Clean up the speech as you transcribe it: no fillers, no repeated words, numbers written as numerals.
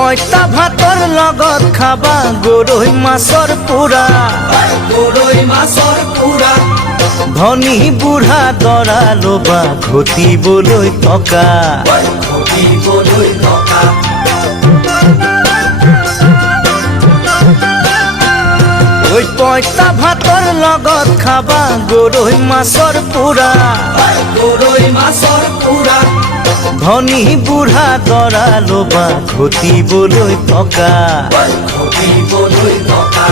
পইতা ভাতৰ লগত খাবা গৰৈ মাছৰ পোৰা, গৰৈ মাছৰ পোৰা। ধনী বুঢ়া দৰা লবা ঘটিবলৈ টকা, ঘটিবলৈ টকা। ঐ পইতা ভাতৰ লগত খাবা গৰৈ মাছৰ পোৰা, গৰৈ মাছৰ পোৰা। ধনী বুঢ়া দৰা লবা ঘটিবলৈ টকা, ঘটিবলৈ টকা।